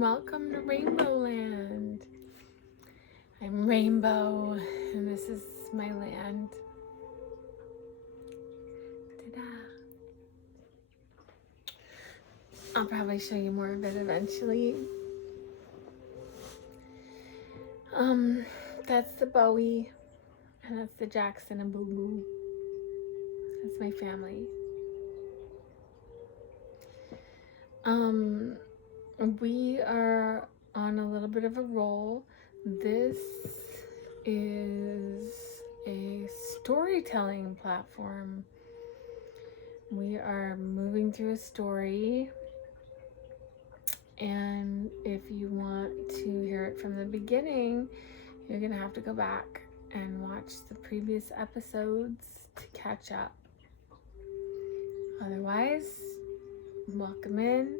and welcome to Rainbow Land. I'm Rainbow and this is my land. Ta-da! I'll probably show you more of it eventually. That's the Bowie and that's the Jackson and Boo Boo. That's my family. We are on a little bit of a roll. This is a storytelling platform. We are moving through a story, and if you want to hear it from the beginning, you're gonna have to go back and watch the previous episodes to catch up. Otherwise, welcome in.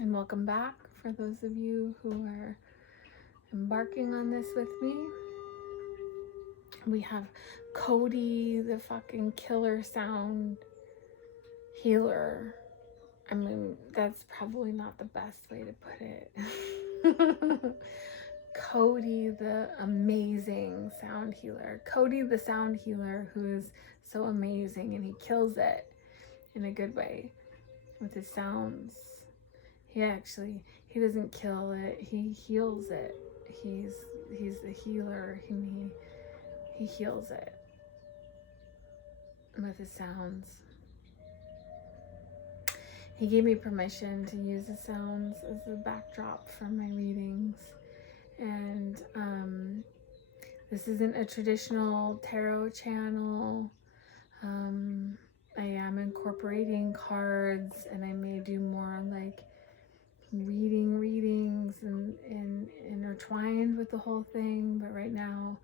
And welcome back for those of you who are embarking on this with me. We have Cody, the fucking killer sound healer. I mean, that's probably not the best way to put it. Cody, the amazing sound healer. Cody, the sound healer, who is so amazing, and he kills it in a good way with his sounds. He doesn't kill it, he heals it. He's the healer, and he heals it with his sounds. He gave me permission to use the sounds as a backdrop for my readings. And this isn't a traditional tarot channel. I am incorporating cards, and I may do more like readings and intertwined with the whole thing, but right now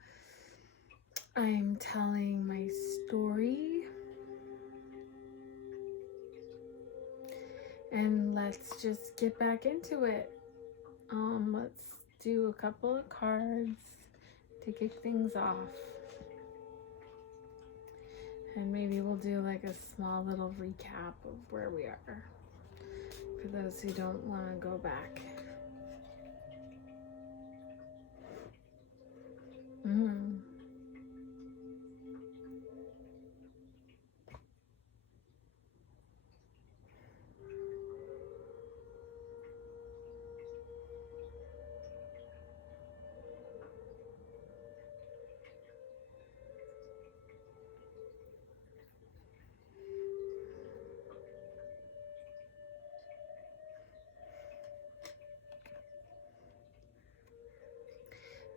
I'm telling my story, and let's just get back into it. Let's do a couple of cards to kick things off, and maybe we'll do like a small little recap of where we are for those who don't want to go back.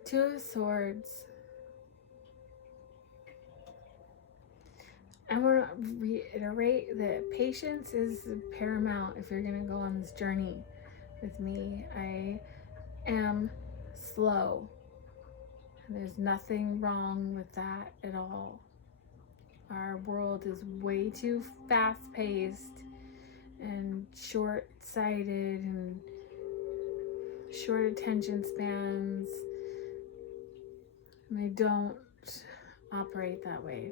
Two of Swords. I want to reiterate that patience is paramount if you're going to go on this journey with me. I am slow. There's nothing wrong with that at all. Our world is way too fast-paced and short-sighted and short attention spans. And I don't operate that way.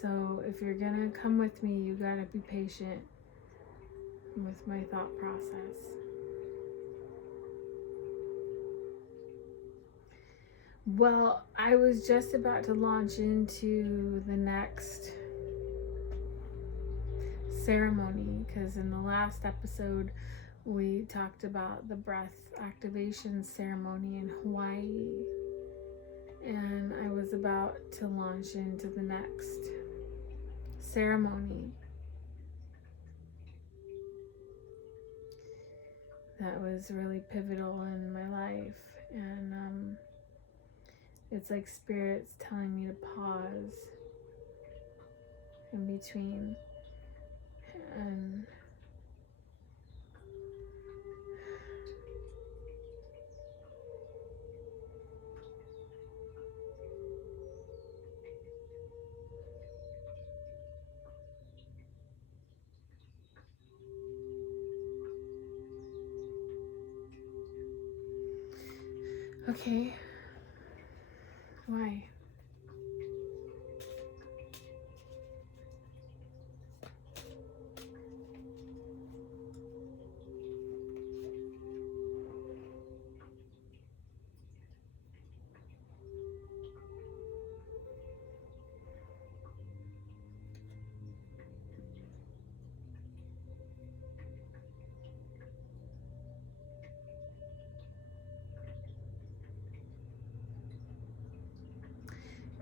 So if you're gonna come with me, you gotta be patient with my thought process. Well, I was just about to launch into the next ceremony, because in the last episode we talked about the breath activation ceremony in Hawaii, and I was about to launch into the next ceremony that was really pivotal in my life, and it's like Spirit's telling me to pause in between and okay. Why?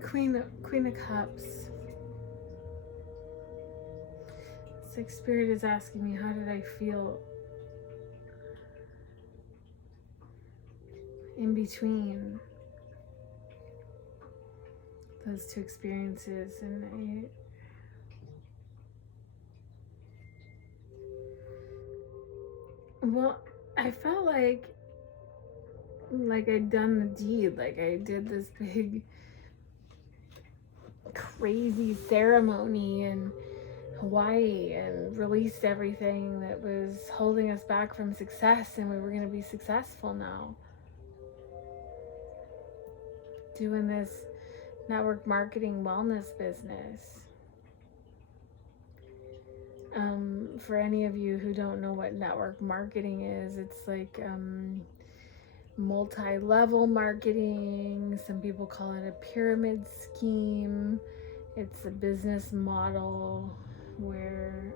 Queen of Cups. It's like Spirit is asking me, how did I feel in between those two experiences? And I felt like I'd done the deed. Like I did this big crazy ceremony in Hawaii and released everything that was holding us back from success, and we were going to be successful now. Doing this network marketing wellness business. For any of you who don't know what network marketing is, it's like multi-level marketing. Some people call it a pyramid scheme. It's a business model where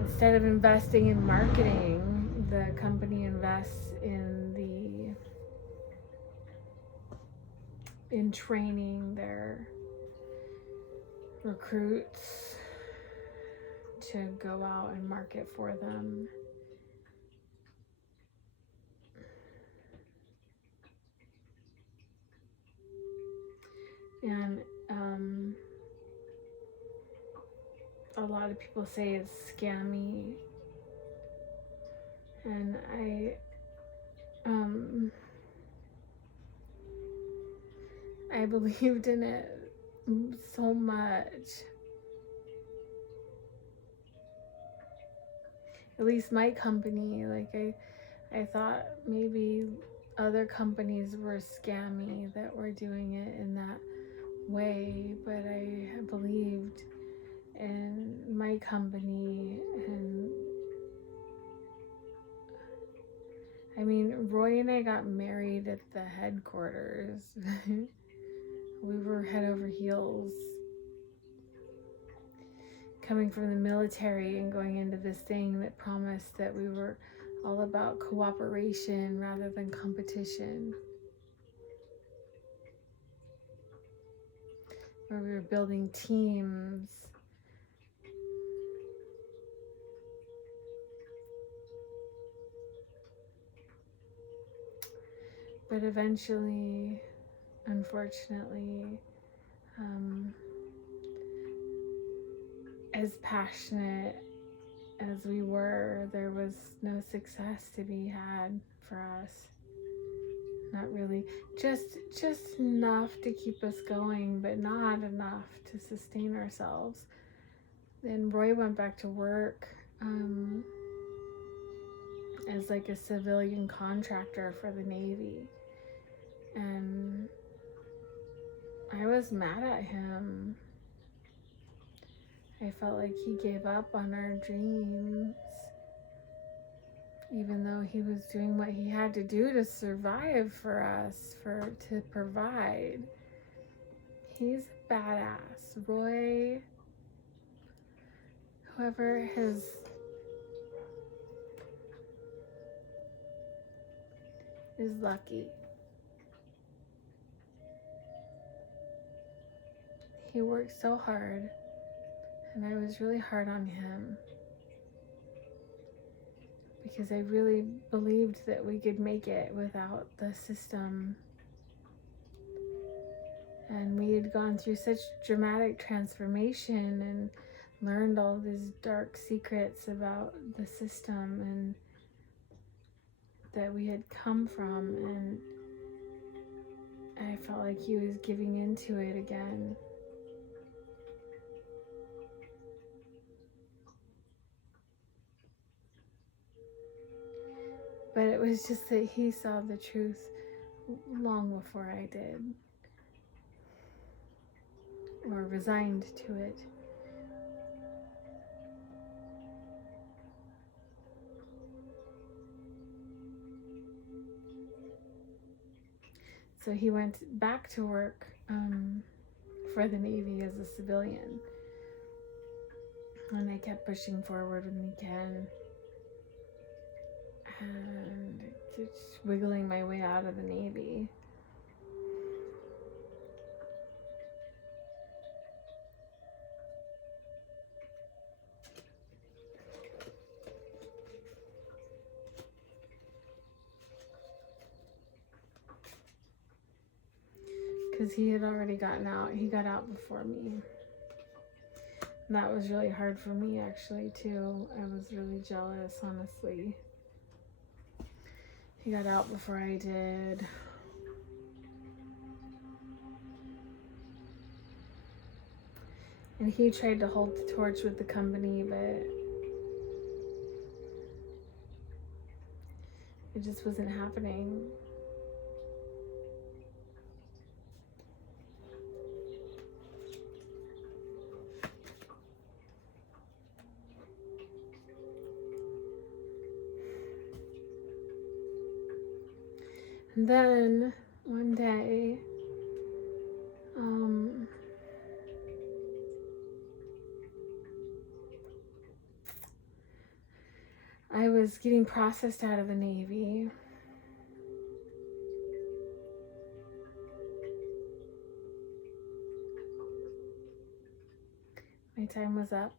instead of investing in marketing, the company invests in training their recruits to go out and market for them. And a lot of people say it's scammy, and I believed in it so much. At least my company, like I thought maybe other companies were scammy that were doing it in that way, but I believed in my company. And I mean, Roy and I got married at the headquarters. We were head over heels, coming from the military and going into this thing that promised that we were all about cooperation rather than competition, where we were building teams. But eventually, unfortunately, as passionate as we were, there was no success to be had for us. Not really. Just enough to keep us going, but not enough to sustain ourselves. Then Roy went back to work as like a civilian contractor for the Navy. And I was mad at him. I felt like he gave up on our dreams, even though he was doing what he had to do to survive for us, to provide. He's a badass. Roy, whoever is lucky. He worked so hard, and I was really hard on him because I really believed that we could make it without the system. And we had gone through such dramatic transformation and learned all these dark secrets about the system and that we had come from, and I felt like he was giving into it again. But it was just that he saw the truth long before I did, or resigned to it. So he went back to work for the Navy as a civilian. And I kept pushing forward with me, Ken. And Just wiggling my way out of the Navy. Because he had already gotten out. He got out before me. And that was really hard for me, actually, too. I was really jealous, honestly. He got out before I did. And he tried to hold the torch with the company, but it just wasn't happening. And then one day, I was getting processed out of the Navy. My time was up.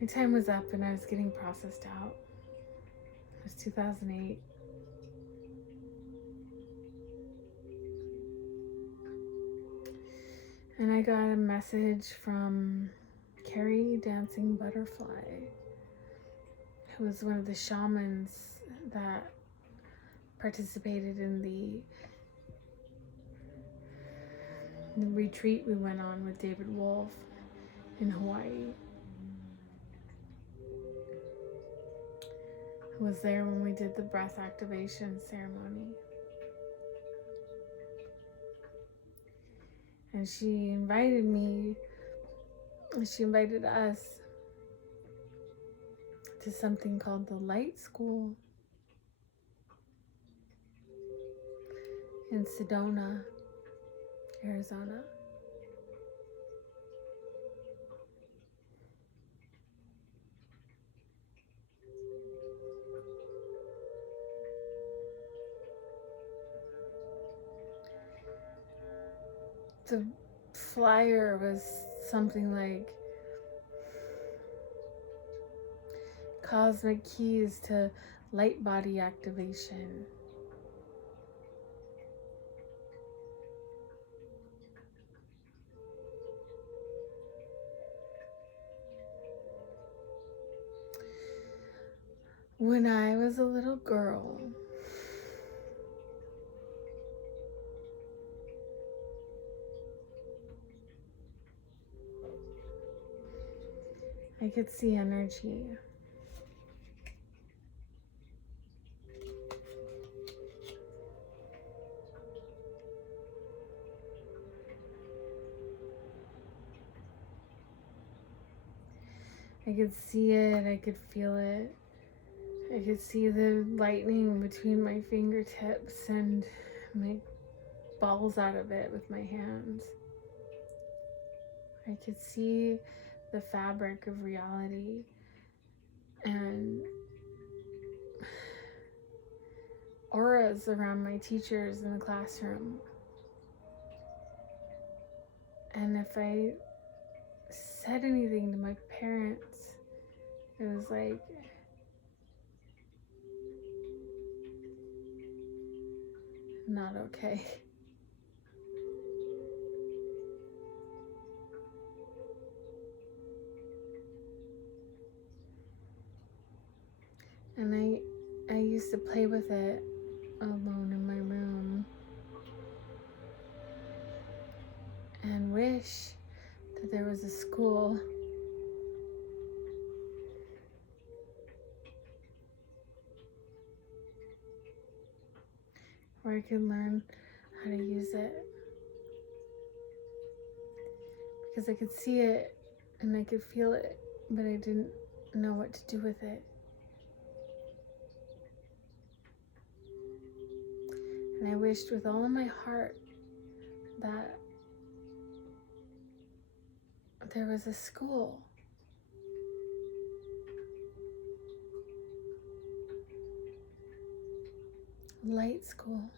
My time was up and I was getting processed out. It was 2008. And I got a message from Carrie Dancing Butterfly, who was one of the shamans that participated in the retreat we went on with David Wolf in Hawaii. Who was there when we did the breath activation ceremony. And she invited us to something called the Light School in Sedona, Arizona. The flyer was something like cosmic keys to light body activation. When I was a little girl, I could see energy. I could see it, I could feel it. I could see the lightning between my fingertips and make balls out of it with my hands. I could see the fabric of reality and auras around my teachers in the classroom. And if I said anything to my parents, it was like, not okay. And I used to play with it alone in my room. And wish that there was a school where I could learn how to use it. Because I could see it and I could feel it, but I didn't know what to do with it. And I wished with all of my heart that there was a school. Light school.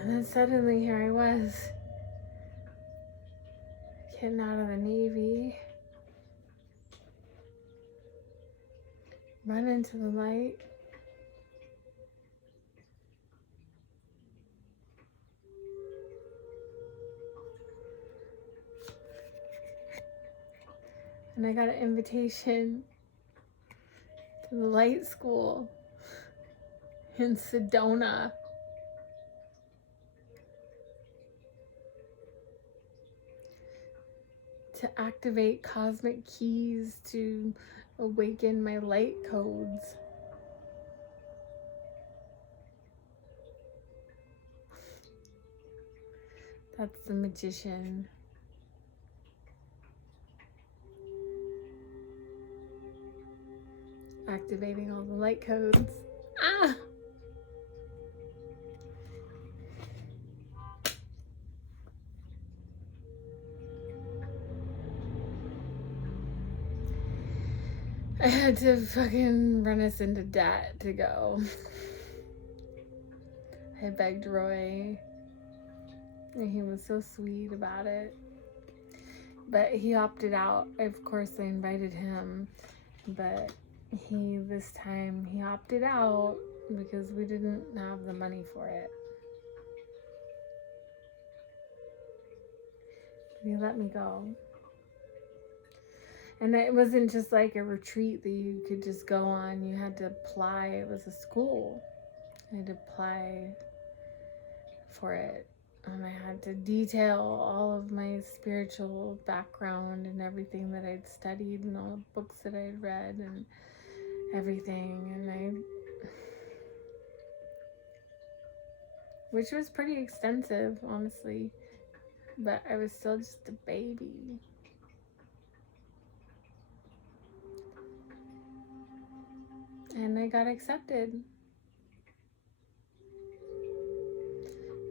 And then suddenly here I was, getting out of the Navy, run into the light. And I got an invitation to the light school in Sedona. To activate cosmic keys to awaken my light codes. That's the magician. Activating all the light codes. Ah! I had to fucking run us into debt to go. I begged Roy, and he was so sweet about it. But he opted out. Of course, I invited him, but this time he opted out because we didn't have the money for it. He let me go. And it wasn't just like a retreat that you could just go on. You had to apply. It was a school. I had to apply for it. And I had to detail all of my spiritual background and everything that I'd studied and all the books that I'd read and everything. And which was pretty extensive, honestly. But I was still just a baby. And I got accepted.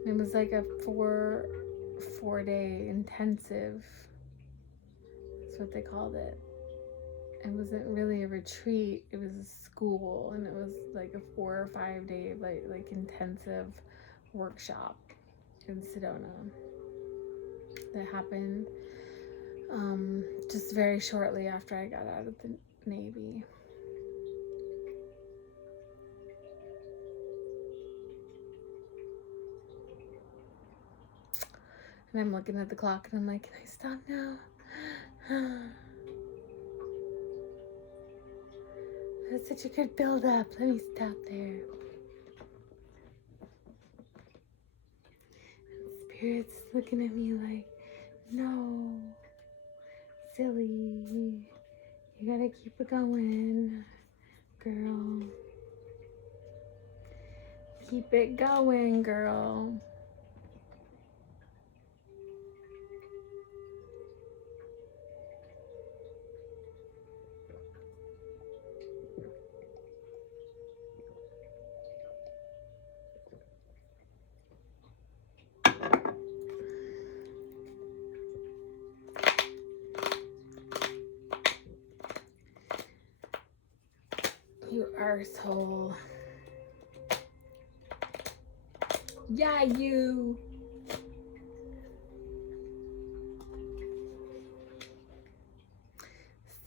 It was like a four-day intensive. That's what they called it. It wasn't really a retreat. It was a school, and it was like a 4 or 5 day like intensive workshop in Sedona that happened just very shortly after I got out of the Navy. And I'm looking at the clock and I'm like, can I stop now? That's such a good build up. Let me stop there. And Spirit's looking at me like, no, silly. You gotta keep it going, girl. Keep it going, girl. You arsehole. Yeah, you.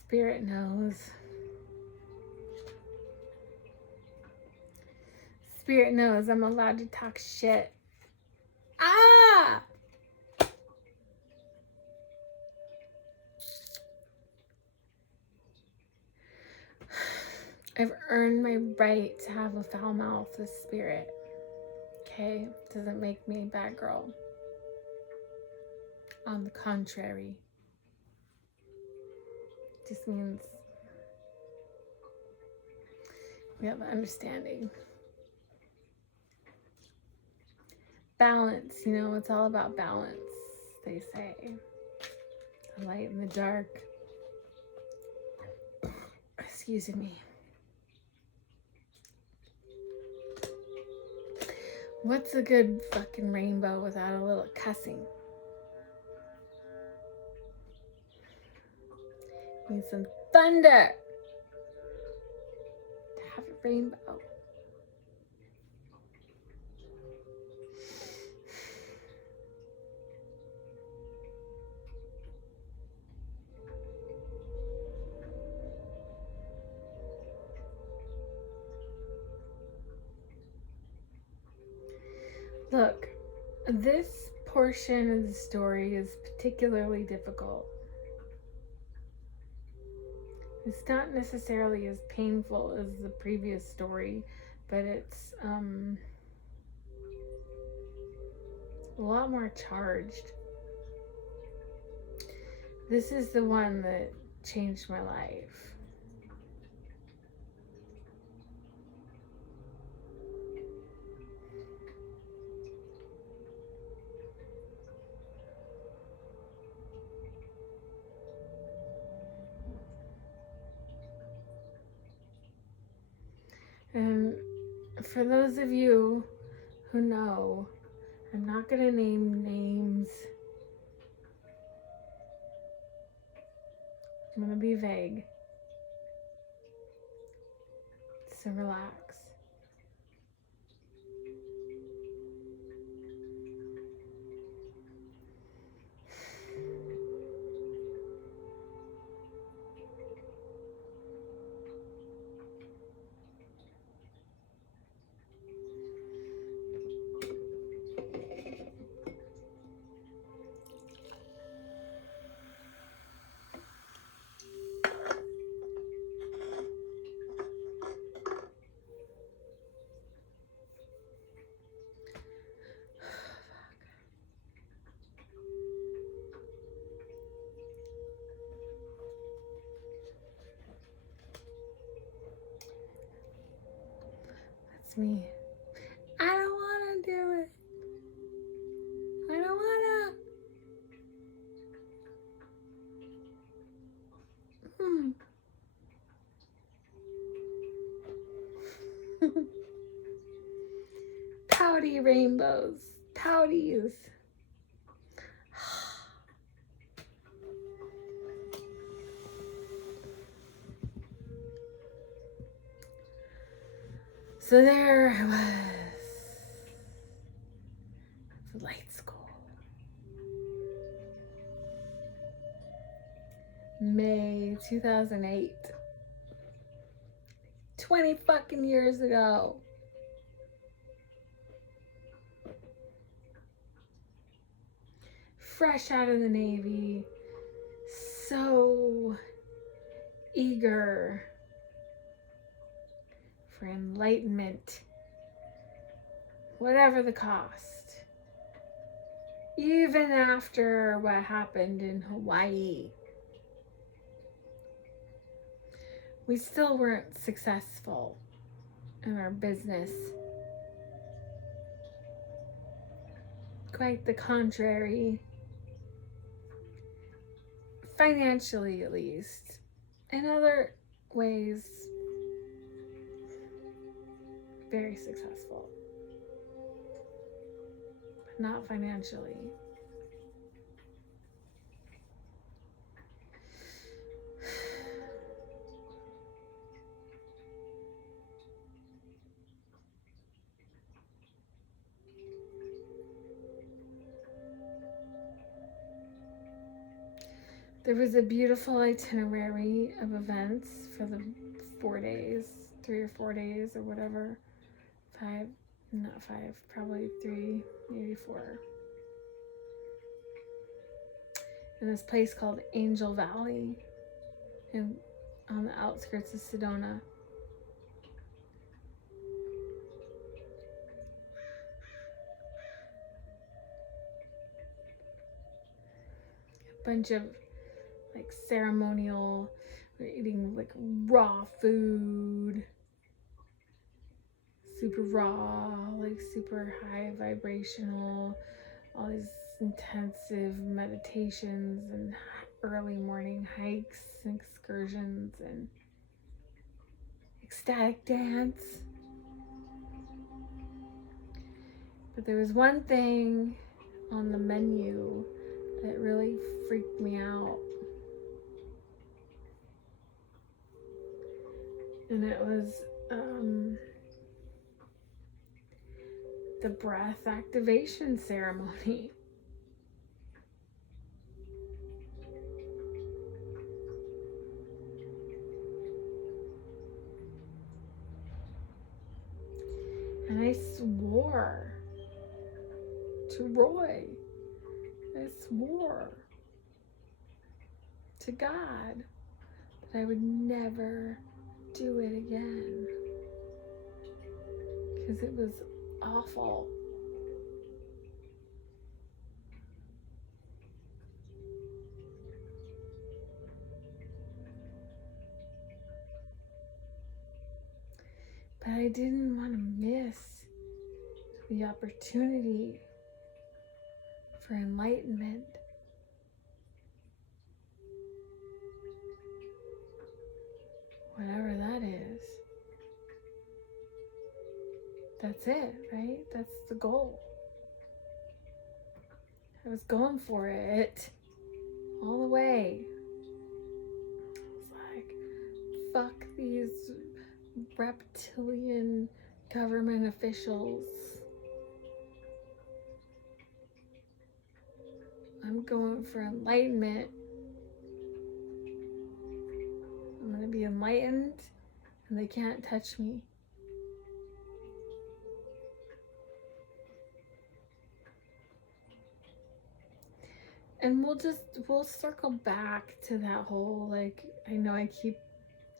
Spirit knows. Spirit knows I'm allowed to talk shit. Ah! I've earned my right to have a foul mouth with spirit. Okay? Doesn't make me a bad girl. On the contrary, just means we have understanding. Balance, it's all about balance, they say. The light and the dark. Excuse me. What's a good fucking rainbow without a little cussing? Need some thunder to have a rainbow. Look, this portion of the story is particularly difficult. It's not necessarily as painful as the previous story, but it's a lot more charged. This is the one that changed my life. And for those of you who know, I'm not going to name names. I'm going to be vague. So relax. That's me. I don't want to do it. I don't want to. Pouty rainbows. Pouties. So there I was. Light school. May 2008. 20 fucking years ago. Fresh out of the Navy. So eager for enlightenment. Whatever the cost. Even after what happened in Hawaii. We still weren't successful in our business. Quite the contrary. Financially, at least. In other ways, very successful. But not financially. There was a beautiful itinerary of events for the 4 days, 3 or 4 days or whatever. 5, not 5, probably 3, maybe 4. In this place called Angel Valley on the outskirts of Sedona. bunch of like ceremonial, we're eating like raw food, super raw, like super high vibrational, all these intensive meditations and early morning hikes and excursions and ecstatic dance. But there was one thing on the menu that really freaked me out. And it was the breath activation ceremony. And I swore to Roy, I swore to God that I would never do it again. Because it was awful. But I didn't want to miss the opportunity for enlightenment. Whatever that is. That's it, right? That's the goal. I was going for it all the way. It's like, fuck these reptilian government officials. I'm going for enlightenment. I'm going to be enlightened and they can't touch me. And we'll circle back to that whole, like, I know I keep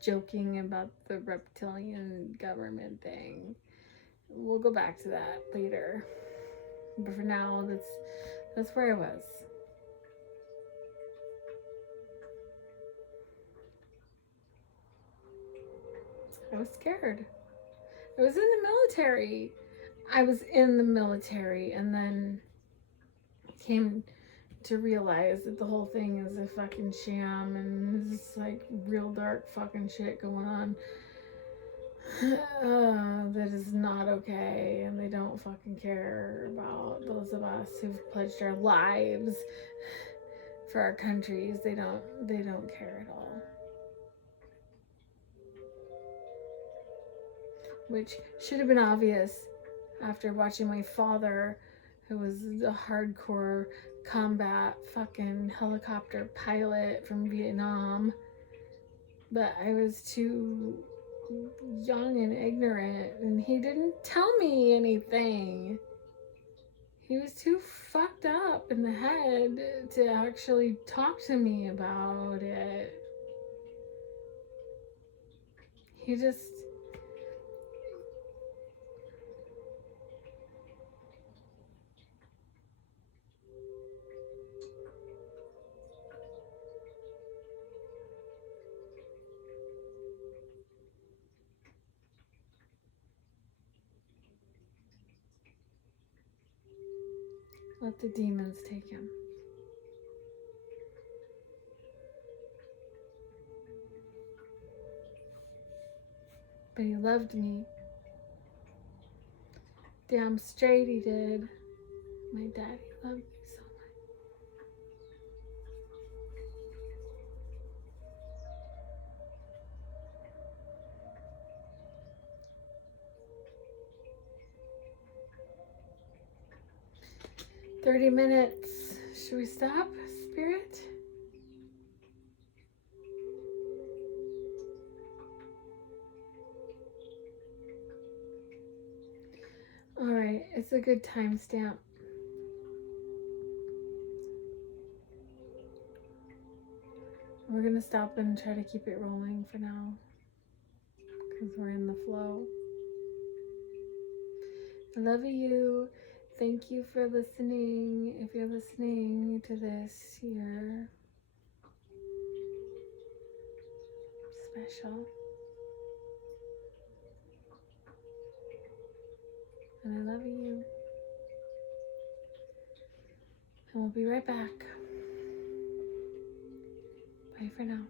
joking about the reptilian government thing. We'll go back to that later. But for now, that's where I was. I was scared. I was in the military. And then came to realize that the whole thing is a fucking sham and it's like real dark fucking shit going on that is not okay, and they don't fucking care about those of us who've pledged our lives for our countries. They don't care at all. Which should have been obvious after watching my father, who was a hardcore combat fucking helicopter pilot from Vietnam. But I was too young and ignorant, and he didn't tell me anything. He was too fucked up in the head to actually talk to me about it. He just... let the demons take him. But he loved me. Damn straight he did. My daddy loved me so much. "30 minutes. Should we stop, Spirit?" Alright, it's a good timestamp. We're gonna stop and try to keep it rolling for now, because we're in the flow. I love you. Thank you for listening. If you're listening to this, you're special. And I love you. And we'll be right back. Bye for now.